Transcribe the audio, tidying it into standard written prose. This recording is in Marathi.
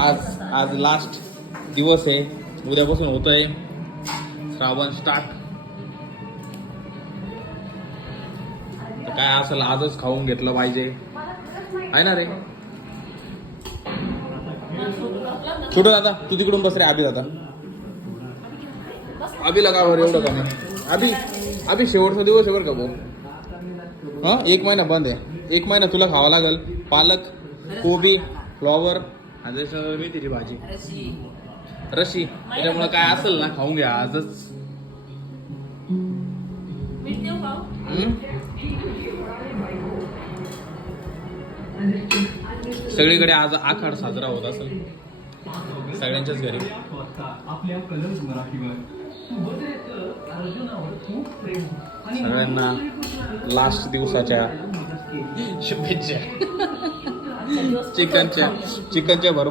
आज लास्ट दिवस आहे. उद्यापासून होतोय श्रावण स्टार्ट. तर काय असेल आजच खाऊन घेतलं पाहिजे आहे ना रे. छोटं दादा तू तिकडून बस रे. अभि दादा अभिला का बरं एवढं कमी. अभि शेवटचा दिवस आहे बरं का भाऊ. हां 1 महिना बंद आहे. 1 महिना तुला खावं लागेल पालक कोबी फ्लॉवर आणि त्याच्यानंतर मेथीची भाजी रशी. त्याच्यामुळे काय असेल ना खाऊन घ्या आजच. सगळीकडे आज आखाड साजरा होत असेल सगळ्यांच्याच घरी. सगळ्यांना लास्ट दिवसाच्या शुभेच्छा. चिकनच्या भरपूर